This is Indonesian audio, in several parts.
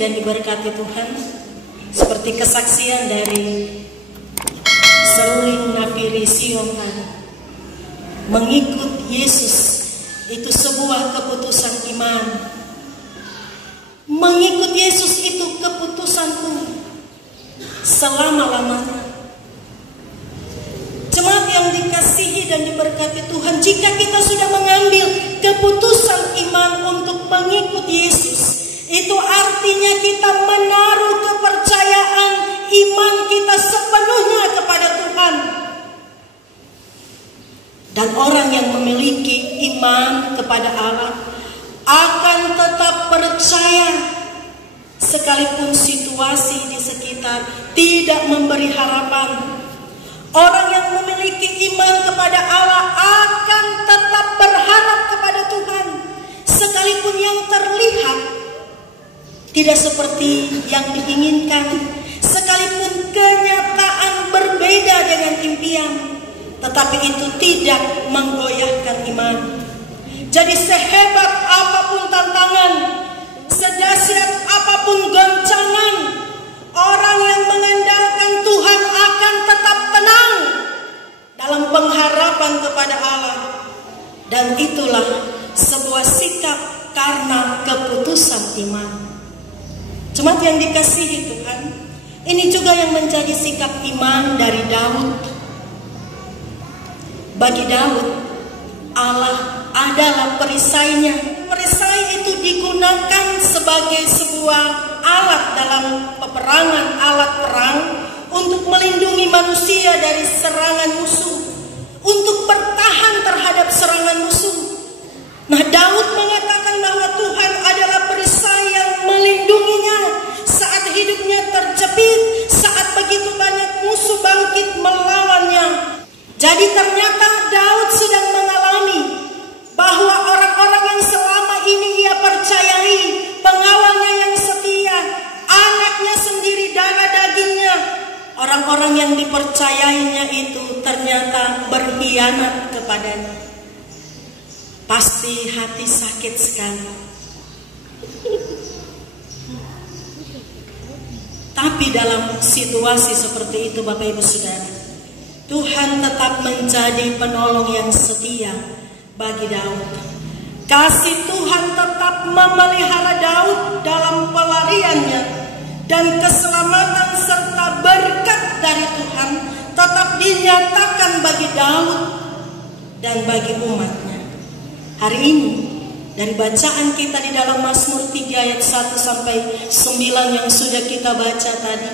dan diberkati Tuhan, seperti kesaksian dari Seruling Nafiri Siong tadi, mengikut Yesus itu sebuah keputusan iman. Mengikut Yesus itu keputusanku selama-lamanya. Jemaat yang dikasihi dan diberkati Tuhan, jika kita sudah mengambil keputusan iman untuk mengikut Yesus, itu artinya kita menaruh kepercayaan iman kita sepenuhnya kepada Tuhan. Dan orang yang memiliki iman kepada Allah akan tetap percaya sekalipun situasi di sekitar tidak memberi harapan. Orang yang memiliki iman kepada Allah akan tetap berharap kepada Tuhan, sekalipun yang terlihat tidak seperti yang diinginkan, sekalipun kenyataan berbeda dengan impian, tetapi itu tidak menggoyahkan iman. Jadi sehebat apapun tantangan, sedahsyat apapun goncangan, orang yang mengandalkan Tuhan akan tetap tenang dalam pengharapan kepada Allah. Dan itulah sebuah sikap karena keputusan iman. Jemaat yang dikasihi Tuhan, ini juga yang menjadi sikap iman dari Daud. Bagi Daud, Allah adalah perisainya. Perisai itu digunakan sebagai sebuah alat dalam peperangan, alat perang untuk melindungi manusia dari serangan musuh, untuk bertahan terhadap serangan musuh. Nah, Daud mengatakan bahwa Tuhan adalah perisai yang melindunginya saat hidupnya terjepit, saat begitu banyak musuh bangkit melawannya. Jadi ternyata Daud sedang mengalami bahwa orang-orang yang selama ini ia percayai, pengawalnya yang setia, anaknya sendiri, darah dagingnya, orang-orang yang dipercayainya itu ternyata berkhianat kepadanya. Pasti hati sakit sekali. Tapi dalam situasi seperti itu, Bapak Ibu Saudara, Tuhan tetap menjadi penolong yang setia bagi Daud. Kasih Tuhan tetap memelihara Daud dalam pelariannya, dan keselamatan serta berkat dari Tuhan tetap dinyatakan bagi Daud dan bagi umatnya. Hari ini dari bacaan kita di dalam Mazmur 3 ayat 1 sampai 9 yang sudah kita baca tadi,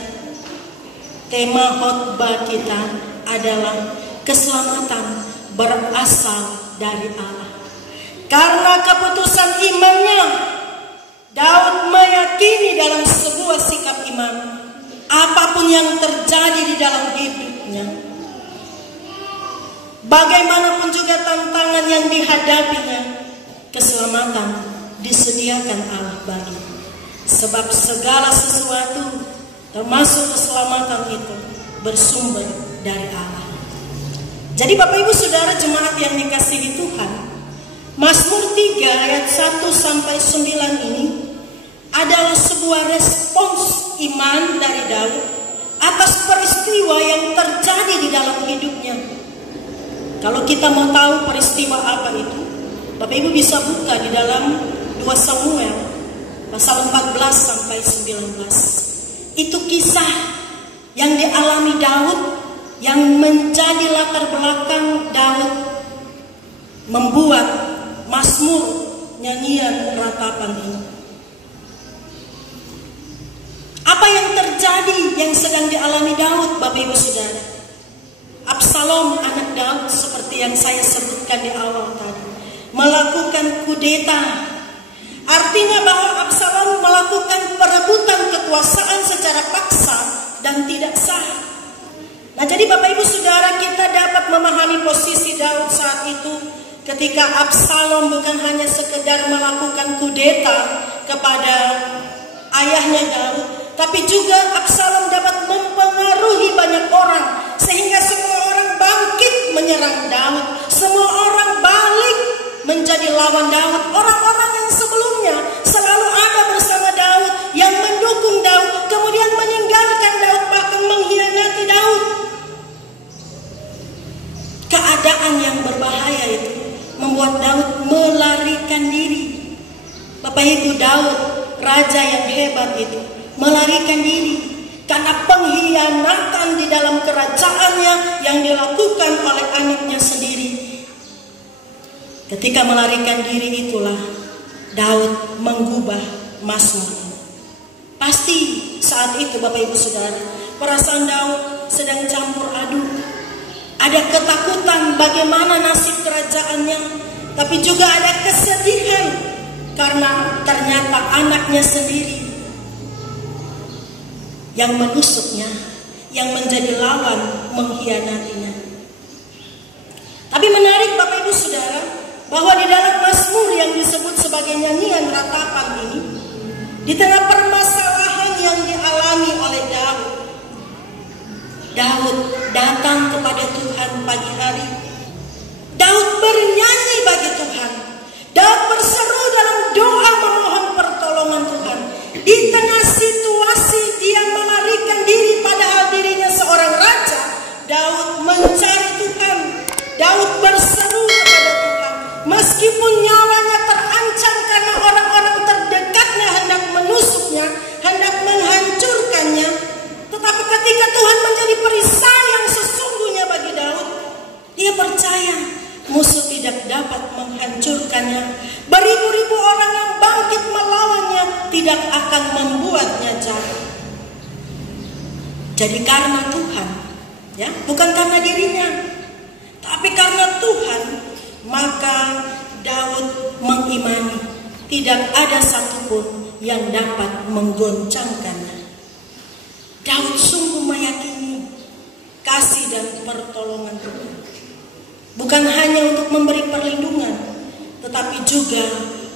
tema khotbah kita adalah keselamatan berasal dari Allah. Karena keputusan imannya, Daud meyakini dalam sebuah sikap iman, apapun yang terjadi di dalam hidupnya, bagaimanapun juga tantangan yang dihadapinya, keselamatan disediakan Allah bagi. Sebab segala sesuatu, termasuk keselamatan itu, bersumber dari Allah. Jadi Bapak Ibu Saudara jemaat yang dikasihi Tuhan, Mazmur 3 ayat 1 sampai 9 ini adalah sebuah respons iman dari Daud atas peristiwa yang terjadi di dalam hidupnya. Kalau kita mau tahu peristiwa apa itu, Bapak Ibu bisa buka di dalam 2 Samuel pasal 14 sampai 19. Itu kisah yang dialami Daud, yang menjadi latar belakang Daud membuat Mazmur nyanyian ratapan ini. Apa yang terjadi yang sedang dialami Daud, Bapak Ibu Saudara? Absalom anak Daud, seperti yang saya sebutkan di awal tadi, melakukan kudeta. Artinya bahwa Absalom melakukan perebutan kekuasaan secara paksa dan tidak sah. Nah, jadi Bapak Ibu Saudara, kita dapat memahami posisi Daud saat itu ketika Absalom bukan hanya sekedar melakukan kudeta kepada ayahnya Daud, tapi juga Absalom dapat mempengaruhi banyak orang sehingga semua orang bangkit menyerang Daud. Semua orang balik menjadi lawan Daud. Orang-orang yang sebelumnya selalu ada bersama Daud, yang mendukung Daud melarikan diri. Bapak Ibu, Daud, raja yang hebat itu, melarikan diri karena pengkhianatan di dalam kerajaannya yang dilakukan oleh anaknya sendiri. Ketika melarikan diri itulah Daud mengubah Mazmur. Pasti saat itu Bapak Ibu Saudara, perasaan Daud sedang campur aduk. Ada ketakutan bagaimana nasib kerajaannya, tapi juga ada kesedihan karena ternyata anaknya sendiri yang menusuknya, yang menjadi lawan, mengkhianatinya. Tapi menarik Bapak Ibu Saudara, bahwa di dalam Mazmur yang disebut sebagai nyanyian ratapan ini, di tengah permasalahan yang dialami oleh Daud datang kepada Tuhan pagi hari. Daud bernyanyi bagi Tuhan. Daud berseru dalam doa memohon pertolongan Tuhan. Di tengah situasi dia melarikan diri padahal dirinya seorang raja, Daud mencari Tuhan. Daud berseru kepada Tuhan. Meskipun nyawanya terancam karena orang-orang terdekatnya hendak menusuknya, hendak menghancurkannya, tetapi ketika Tuhan menjadi perisai yang sesungguhnya bagi Daud, dia percaya musuh tidak dapat menghancurkannya. Beribu-ribu orang yang bangkit melawannya tidak akan membuatnya jatuh. Jadi karena Tuhan, ya, bukan karena dirinya, tapi karena Tuhan, maka Daud mengimani tidak ada satupun yang dapat menggoncangkannya. Daud sungguh meyakini kasih dan pertolongan Tuhan. Bukan hanya untuk memberi perlindungan, tetapi juga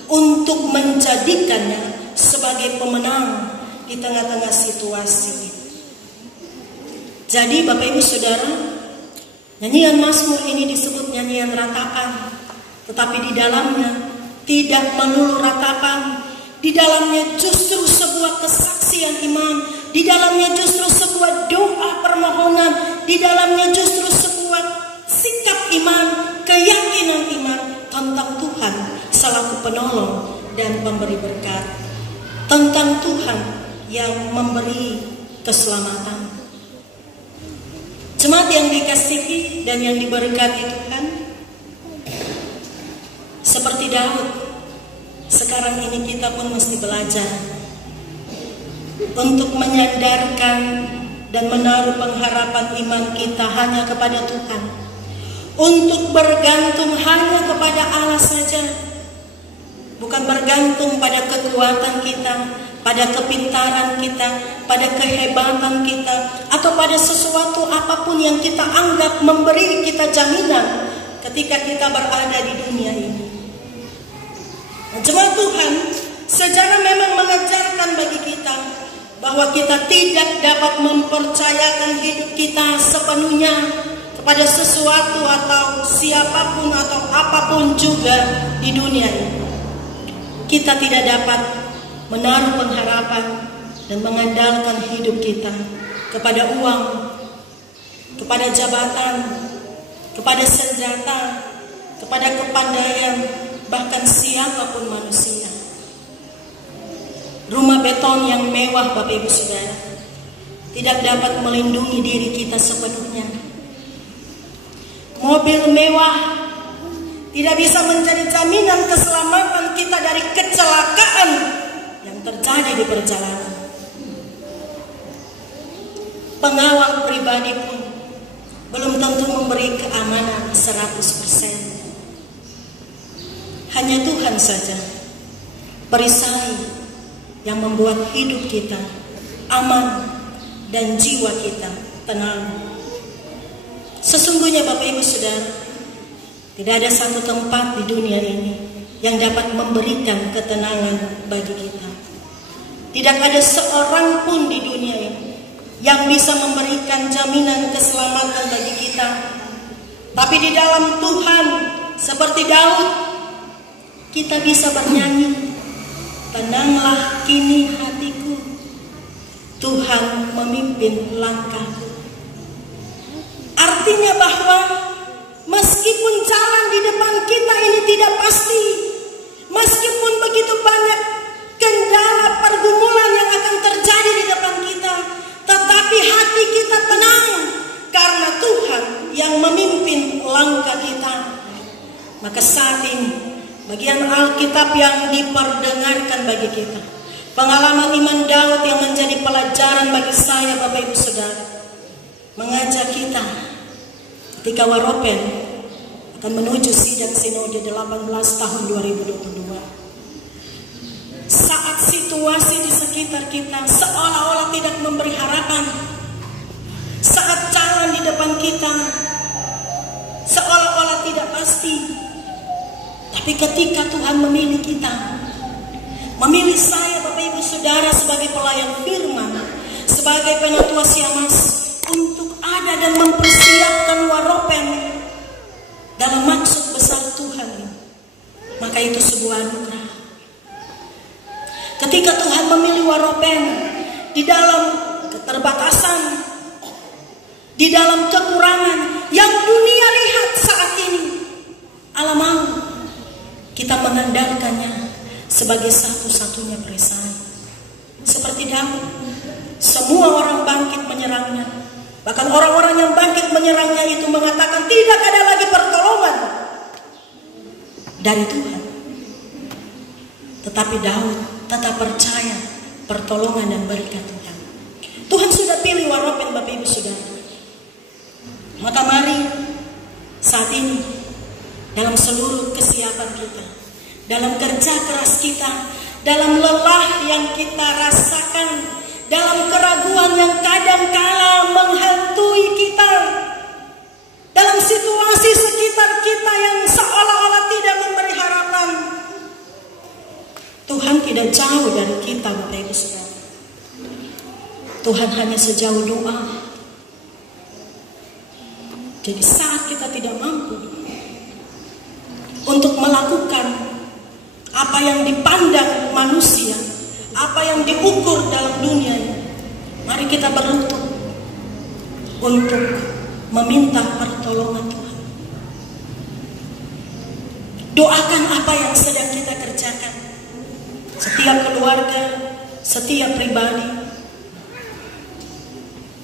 untuk menjadikannya sebagai pemenang di tengah-tengah situasi ini. Jadi Bapak Ibu Saudara, nyanyian Mazmur ini disebut nyanyian ratapan, tetapi di dalamnya tidak melulu ratapan. Di dalamnya justru sebuah kesaksian iman. Di dalamnya justru sebuah doa permohonan. Di dalamnya justru sebuah sikap iman, keyakinan iman tentang Tuhan selaku penolong dan pemberi berkat. Tentang Tuhan yang memberi keselamatan. Jemaat yang dikasihi dan yang diberkati Tuhan, seperti Daud, sekarang ini kita pun mesti belajar untuk menyandarkan dan menaruh pengharapan iman kita hanya kepada Tuhan. Untuk bergantung hanya kepada Allah saja. Bukan bergantung pada kekuatan kita, pada kepintaran kita, pada kehebatan kita, atau pada sesuatu apapun yang kita anggap memberi kita jaminan ketika kita berada di dunia ini. Jemaat Tuhan, sejarah memang mengajarkan bagi kita bahwa kita tidak dapat mempercayakan hidup kita sepenuhnya kepada sesuatu atau siapapun atau apapun juga di dunia ini. Kita tidak dapat menaruh pengharapan dan mengandalkan hidup kita kepada uang, kepada jabatan, kepada senjata, kepada kepandaian, bahkan siapapun manusia. Rumah beton yang mewah Bapak Ibu Saudara tidak dapat melindungi diri kita sepenuhnya. Mobil mewah tidak bisa menjadi jaminan keselamatan kita dari kecelakaan yang terjadi di perjalanan. Pengawal pribadi pun belum tentu memberi keamanan 100%. Hanya Tuhan saja perisai yang membuat hidup kita aman dan jiwa kita tenang. Sesungguhnya Bapak Ibu Saudara, tidak ada satu tempat di dunia ini yang dapat memberikan ketenangan bagi kita. Tidak ada seorang pun di dunia ini yang bisa memberikan jaminan keselamatan bagi kita. Tapi di dalam Tuhan, seperti Daud, kita bisa bernyanyi, tenanglah kini hatiku, Tuhan memimpin langkahku. Artinya bahwa meskipun jalan di depan kita ini tidak pasti. Meskipun begitu banyak kendala pergumulan yang akan terjadi di depan kita, tetapi hati kita tenang karena Tuhan yang memimpin langkah kita. Maka saat ini bagian Alkitab yang diperdengarkan bagi kita, pengalaman iman Daud yang menjadi pelajaran bagi saya, Bapak Ibu Saudara, mengajak kita ketika Waropen akan menuju sidang sinode 18 tahun 2022. Saat situasi di sekitar kita seolah-olah tidak memberi harapan, saat jalan di depan kita seolah-olah tidak pasti, tapi ketika Tuhan memilih kita, memilih saya, Bapak Ibu Saudara, sebagai pelayan firman, sebagai penatua Siamas, untuk ada dan mempersiapkan Waropen dalam maksud besar Tuhan, maka itu sebuah anugerah. Ketika Tuhan memilih Waropen di dalam keterbatasan, di dalam kekurangan yang dunia lihat saat ini, Allah mau kita mengandalkannya sebagai satu-satunya perisai. Seperti Daud, semua orang bangkit menyerangnya. Bahkan orang-orang yang bangkit menyerangnya itu mengatakan tidak ada lagi pertolongan dari Tuhan. Tetapi Daud tetap percaya pertolongan dan berkat Tuhan. Tuhan sudah pilih Waropen, Bapak Ibu Saudara. Maka mari saat ini, dalam seluruh kesiapan kita, dalam kerja keras kita, dalam lelah yang kita rasakan, dalam keraguan yang kadang-kala menghantui kita, dalam situasi sekitar kita yang seolah-olah tidak memberi harapan, Tuhan tidak jauh dari kita, Bapak Ibu Saudara. Tuhan hanya sejauh doa. Jadi saat kita tidak mampu untuk melakukan apa yang dipandang manusia, apa yang diukur dalam dunia ini, mari kita berlutut untuk meminta pertolongan Tuhan. Doakan apa yang sedang kita kerjakan, setiap keluarga, setiap pribadi.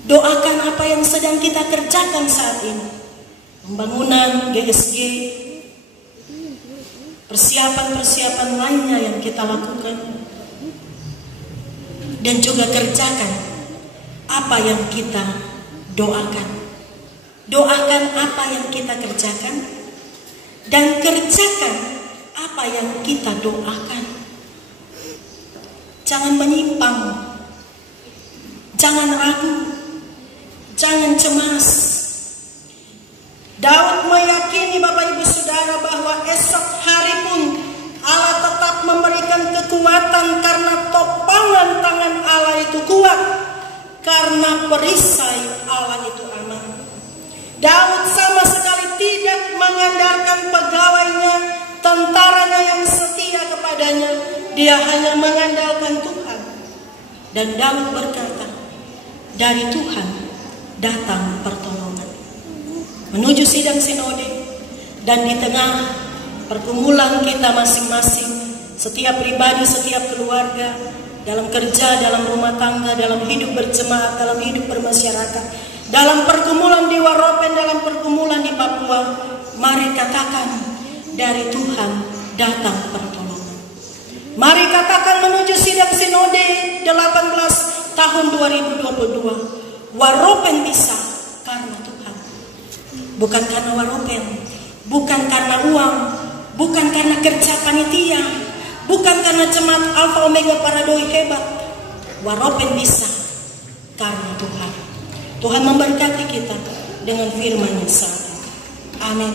Doakan apa yang sedang kita kerjakan saat ini, pembangunan GSG, persiapan-persiapan lainnya yang kita lakukan, dan juga kerjakan apa yang kita doakan. Doakan apa yang kita kerjakan, dan kerjakan apa yang kita doakan. Jangan menyimpang, jangan ragu, jangan cemas. Daud meyakini, Bapak Ibu Saudara, bahwa esok hari pun Allah tetap memberikan kekuatan karena topangan tangan Allah itu kuat, karena perisai Allah itu aman. Daud sama sekali tidak mengandalkan pegawainya, tentaranya yang setia kepadanya. Dia hanya mengandalkan Tuhan. Dan Daud berkata, dari Tuhan datang pertolongan. Menuju sidang sinode, dan di tengah pergumulan kita masing-masing, setiap pribadi, setiap keluarga, dalam kerja, dalam rumah tangga, dalam hidup berjemaat, dalam hidup bermasyarakat, dalam pergumulan di Waropen, dalam pergumulan di Papua, mari katakan, dari Tuhan datang pertolongan. Mari katakan menuju sidang sinode 18 tahun 2022, Waropen bisa karena Tuhan. Bukan karena Waropen, bukan karena uang, bukan karena kerja panitia, bukan karena jemaat Alfa Omega Paradoi hebat. Waropen bisa karena Tuhan. Tuhan memberkati kita dengan firman-Nya. Amin.